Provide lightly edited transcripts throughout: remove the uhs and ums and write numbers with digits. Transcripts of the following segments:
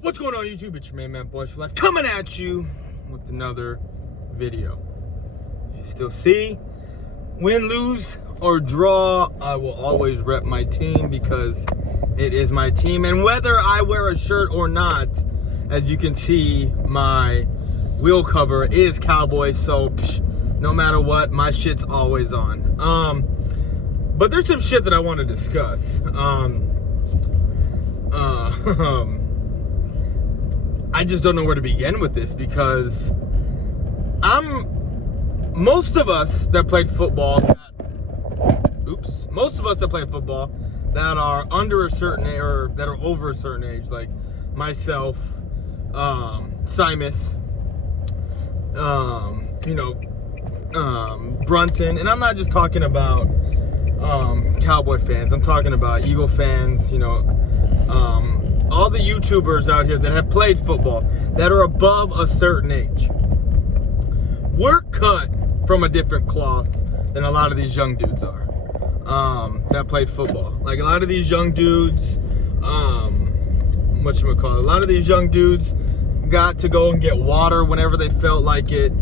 What's going on YouTube? It's your man Boys for Life coming at you with another video. You still see, win, lose, or draw, I will always rep my team because it is my team. And whether I wear a shirt or not, as you can see, my wheel cover is Cowboys, so no matter what, my shit's always on. But there's some shit that I want to discuss. I just don't know where to begin with this because most of us that played football that are under a certain age or that are over a certain age, like myself, Simus, Brunson, and I'm not just talking about Cowboy fans, I'm talking about Eagle fans, all the YouTubers out here that have played football that are above a certain age. We're cut from a different cloth than a lot of these young dudes are that played football. Like a lot of these young dudes, a lot of these young dudes got to go and get water whenever they felt like it.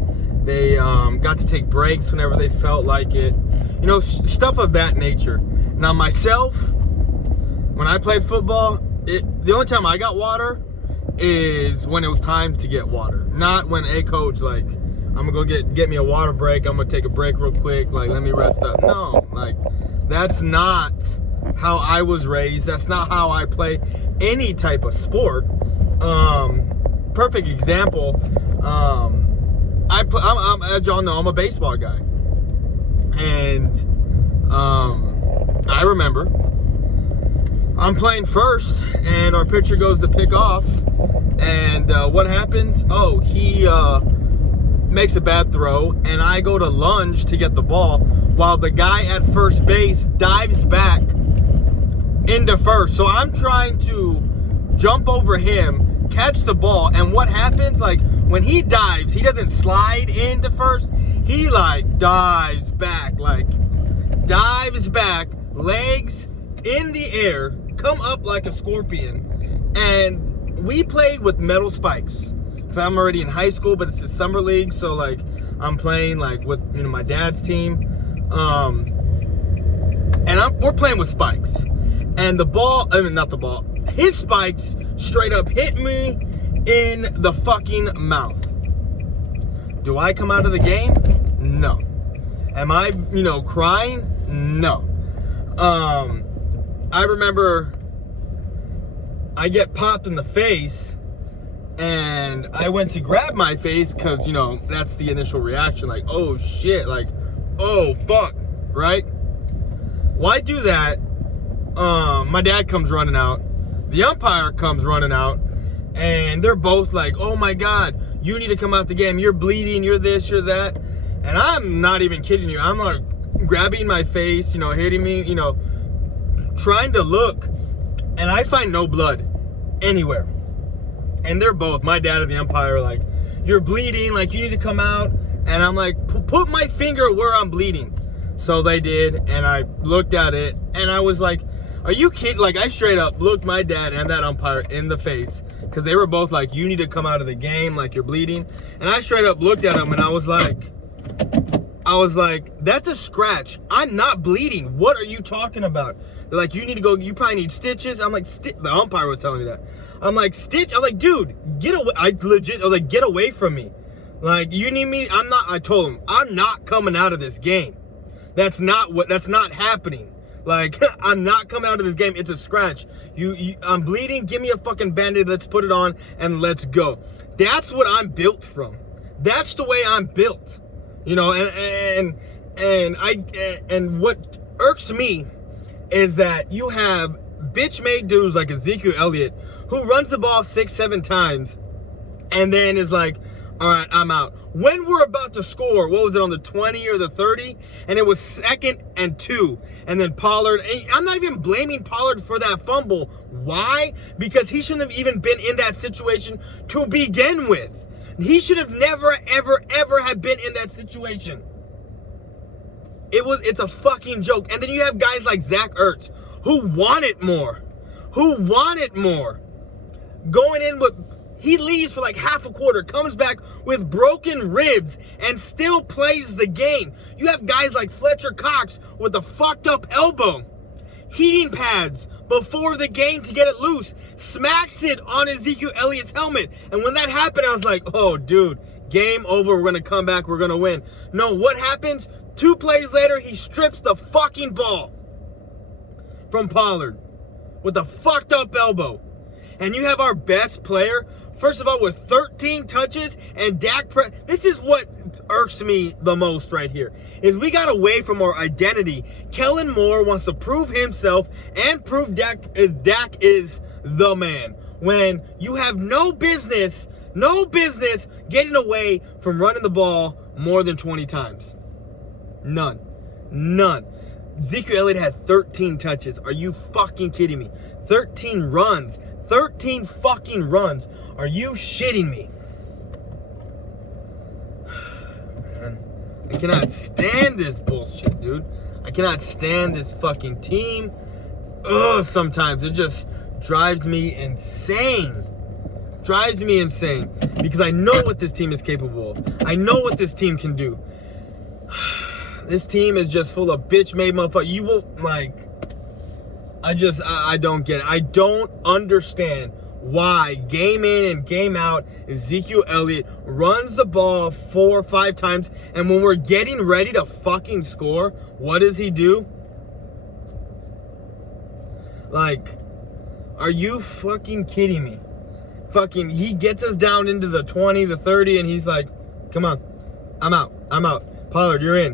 They got to take breaks whenever they felt like it. Stuff of that nature. Now myself, when I played football, the only time I got water is when it was time to get water. Not when a coach, like, I'm gonna go get me a water break, I'm gonna take a break real quick, like, let me rest up. No, like, that's not how I was raised. That's not how I play any type of sport. Perfect example, I'm as y'all know, I'm a baseball guy. And I remember I'm playing first, and our pitcher goes to pick off, and what happens? Oh, he makes a bad throw, and I go to lunge to get the ball, while the guy at first base dives back into first. So I'm trying to jump over him, catch the ball, and what happens? Like, when he dives, he doesn't slide into first, he like dives back, legs in the air, come up like a scorpion. And we played with metal spikes. So I'm already in high school, but it's a summer league, so like I'm playing like with my dad's team. And we're playing with spikes. And his spikes straight up hit me in the fucking mouth. Do I come out of the game? No. Am I, crying? No. I remember I get popped in the face, and I went to grab my face because, that's the initial reaction, like, oh shit, like, oh fuck, right? Why do that? My dad comes running out, the umpire comes running out, and they're both like, oh my God, you need to come out the game, you're bleeding, you're this, you're that. And I'm not even kidding you, I'm like grabbing my face, hitting me, trying to look, and I find no blood anywhere. And they're both, my dad and the umpire, like, you're bleeding, like, you need to come out. And I'm like, put my finger where I'm bleeding. So they did, and I looked at it, and I was like, are you kidding? Like, I straight up looked my dad and that umpire in the face, because they were both like, you need to come out of the game, like, you're bleeding. And I straight up looked at them, and I was like, that's a scratch. I'm not bleeding. What are you talking about? They're like, you need to go, you probably need stitches. I'm like, the umpire was telling me that. I'm like, stitch? I'm like, dude, get away. I was like, get away from me. Like, you need me? I told him, I'm not coming out of this game. That's not happening. Like, I'm not coming out of this game. It's a scratch. I'm bleeding. Give me a fucking Band-Aid. Let's put it on and let's go. That's what I'm built from. That's the way I'm built. And what irks me is that you have bitch-made dudes like Ezekiel Elliott who runs the ball 6-7 times and then is like, all right, I'm out. When we're about to score, what was it, on the 20 or the 30? And it was 2nd and 2. And then Pollard, and I'm not even blaming Pollard for that fumble. Why? Because he shouldn't have even been in that situation to begin with. He should have never, ever, ever have been in that situation. It's a fucking joke. And then you have guys like Zach Ertz who want it more. going in with, he leaves for like half a quarter, comes back with broken ribs, and still plays the game. You have guys like Fletcher Cox with a fucked up elbow, heating pads before the game to get it loose, smacks it on Ezekiel Elliott's helmet. And when that happened, I was like, oh, dude, game over. We're going to come back. We're going to win. No, what happens? 2 plays later, he strips the fucking ball from Pollard with a fucked up elbow. And you have our best player, first of all, with 13 touches, and this is what irks me the most right here, is we got away from our identity. Kellen Moore wants to prove himself and prove Dak is the man, when you have no business getting away from running the ball more than 20 times. None. Ezekiel Elliott had 13 touches. Are you fucking kidding me? 13 runs. 13 fucking runs. Are you shitting me? Man, I cannot stand this bullshit, dude. I cannot stand this fucking team. Ugh, sometimes it just drives me insane. Drives me insane. Because I know what this team is capable of. I know what this team can do. This team is just full of bitch-made motherfuckers. You won't, like... I don't get it. I don't understand why game in and game out Ezekiel Elliott runs the ball 4 or 5 times, and when we're getting ready to fucking score, what does he do? Like, are you fucking kidding me? Fucking, he gets us down into the 20, the 30, and he's like, come on, I'm out. Pollard, you're in.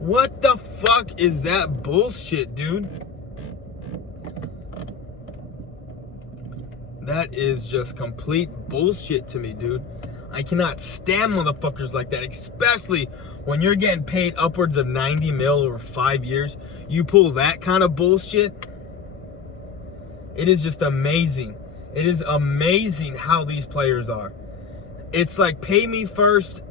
What the fuck is that bullshit, dude? That is just complete bullshit to me, dude. I cannot stand motherfuckers like that, especially when you're getting paid upwards of 90 mil over 5 years. You pull that kind of bullshit. It is just amazing. It is amazing how these players are. It's like, pay me first,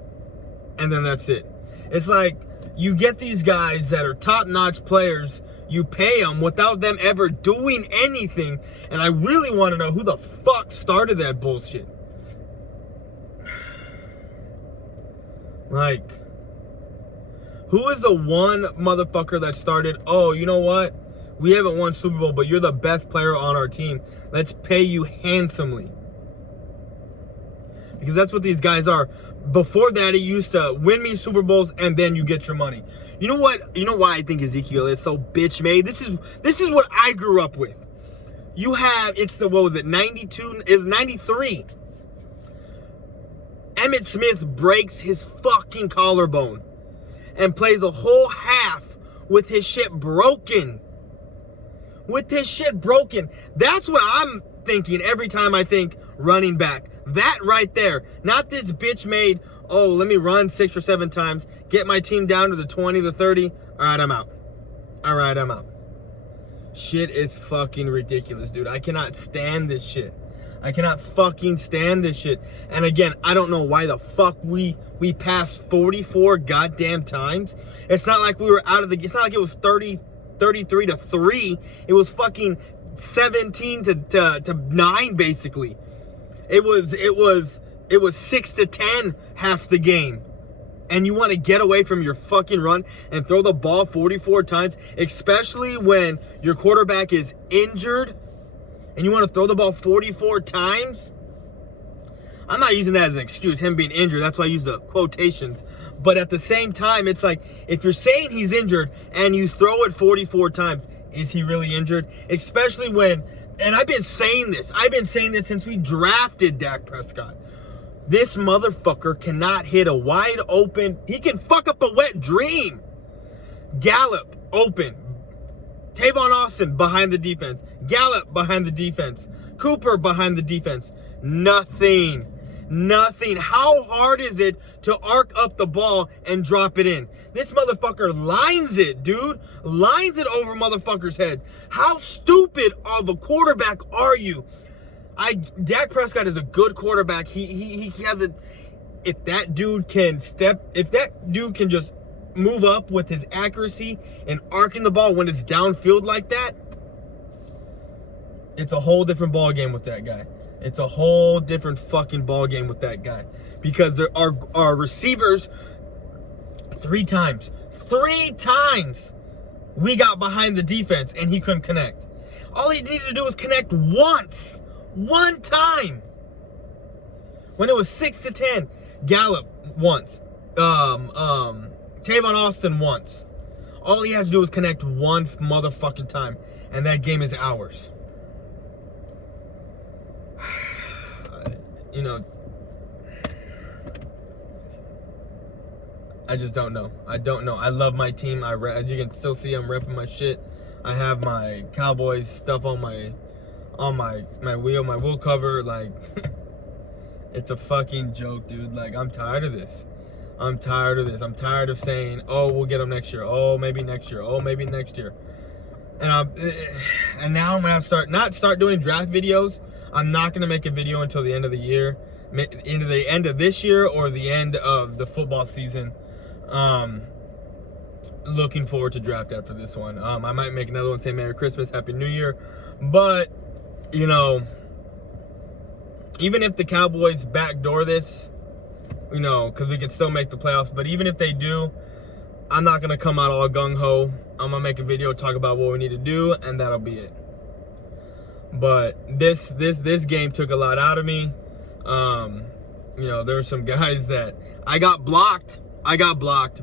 and then that's it. It's like, you get these guys that are top-notch players, you pay them without them ever doing anything. And I really want to know who the fuck started that bullshit. Like, who is the one motherfucker that started, oh, you know what? We haven't won Super Bowl, but you're the best player on our team. Let's pay you handsomely. Because that's what these guys are. Before that, it used to win me Super Bowls and then you get your money. You know what? You know why I think Ezekiel is so bitch made? This is what I grew up with. You have, it's the, what was it, 92, is 93. Emmitt Smith breaks his fucking collarbone and plays a whole half with his shit broken. With his shit broken. That's what I'm thinking every time I think running back. That right there. Not this bitch made, oh, let me run 6 or 7 times, get my team down to the 20, the 30. All right, I'm out. All right, I'm out. Shit is fucking ridiculous, dude. I cannot stand this shit. I cannot fucking stand this shit. And again, I don't know why the fuck we passed 44 goddamn times. It's not like we were out of the, it's not like it was 33 to 3. It was fucking 17 to 9 basically. It was 6 to 10 half the game. And you want to get away from your fucking run and throw the ball 44 times, especially when your quarterback is injured and you want to throw the ball 44 times? I'm not using that as an excuse, him being injured. That's why I use the quotations. But at the same time, it's like, if you're saying he's injured and you throw it 44 times, is he really injured? Especially when, and I've been saying this since we drafted Dak Prescott. This motherfucker cannot hit a wide open, he can fuck up a wet dream. Gallup, open. Tavon Austin, behind the defense. Gallup, behind the defense. Cooper, behind the defense. Nothing. How hard is it to arc up the ball and drop it in? This motherfucker lines it, dude. Lines it over motherfucker's head. How stupid of a quarterback are you? Dak Prescott is a good quarterback. He has a, if that dude can just move up with his accuracy and arcing the ball when it's downfield like that, it's a whole different ball game with that guy. It's a whole different fucking ball game with that guy, because there are our receivers. 3 times we got behind the defense and he couldn't connect. All he needed to do was connect once, one time. When it was 6-10, Gallup once, Tavon Austin once. All he had to do was connect one motherfucking time, and that game is ours. You know, I just don't know. I don't know. I love my team. As you can still see, I'm repping my shit. I have my Cowboys stuff on my wheel cover. Like, it's a fucking joke, dude. Like, I'm tired of this. I'm tired of this. I'm tired of saying, oh, we'll get them next year. Oh, maybe next year. Oh, maybe next year. And now I'm gonna start doing draft videos. I'm not gonna make a video until the end of the year, into the end of this year or the end of the football season. Looking forward to draft after this one. I might make another one, say Merry Christmas, Happy New Year. But, you know, even if the Cowboys backdoor this, you know, because we can still make the playoffs, but even if they do, I'm not going to come out all gung-ho. I'm going to make a video, talk about what we need to do, and that'll be it. But this game took a lot out of me. You know, there were some guys that I got blocked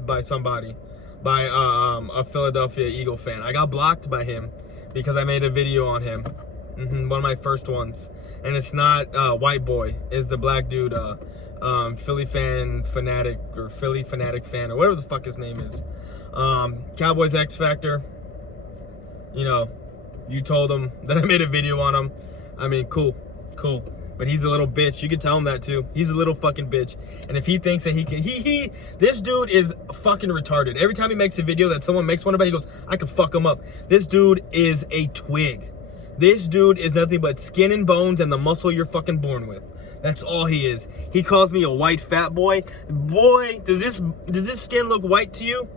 by somebody, by a Philadelphia Eagle fan. I got blocked by him because I made a video on him. One of my first ones. And it's not White Boy. It's the black dude, Philly fanatic fan, or whatever the fuck his name is. Cowboys X Factor. You know, you told him that I made a video on him. I mean, cool. But he's a little bitch. You can tell him that too. He's a little fucking bitch. And if he thinks that he can, this dude is fucking retarded. Every time he makes a video that someone makes one about, he goes, I can fuck him up. This dude is a twig. This dude is nothing but skin and bones and the muscle you're fucking born with. That's all he is. He calls me a white fat boy. Boy, does this skin look white to you?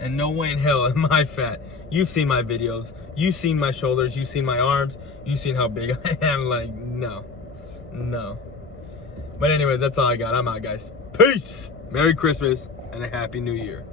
And no way in hell am I fat. You've seen my videos. You've seen my shoulders. You've seen my arms. You've seen how big I am. Like, no. But anyways, that's all I got. I'm out, guys. Peace. Merry Christmas and a Happy New Year.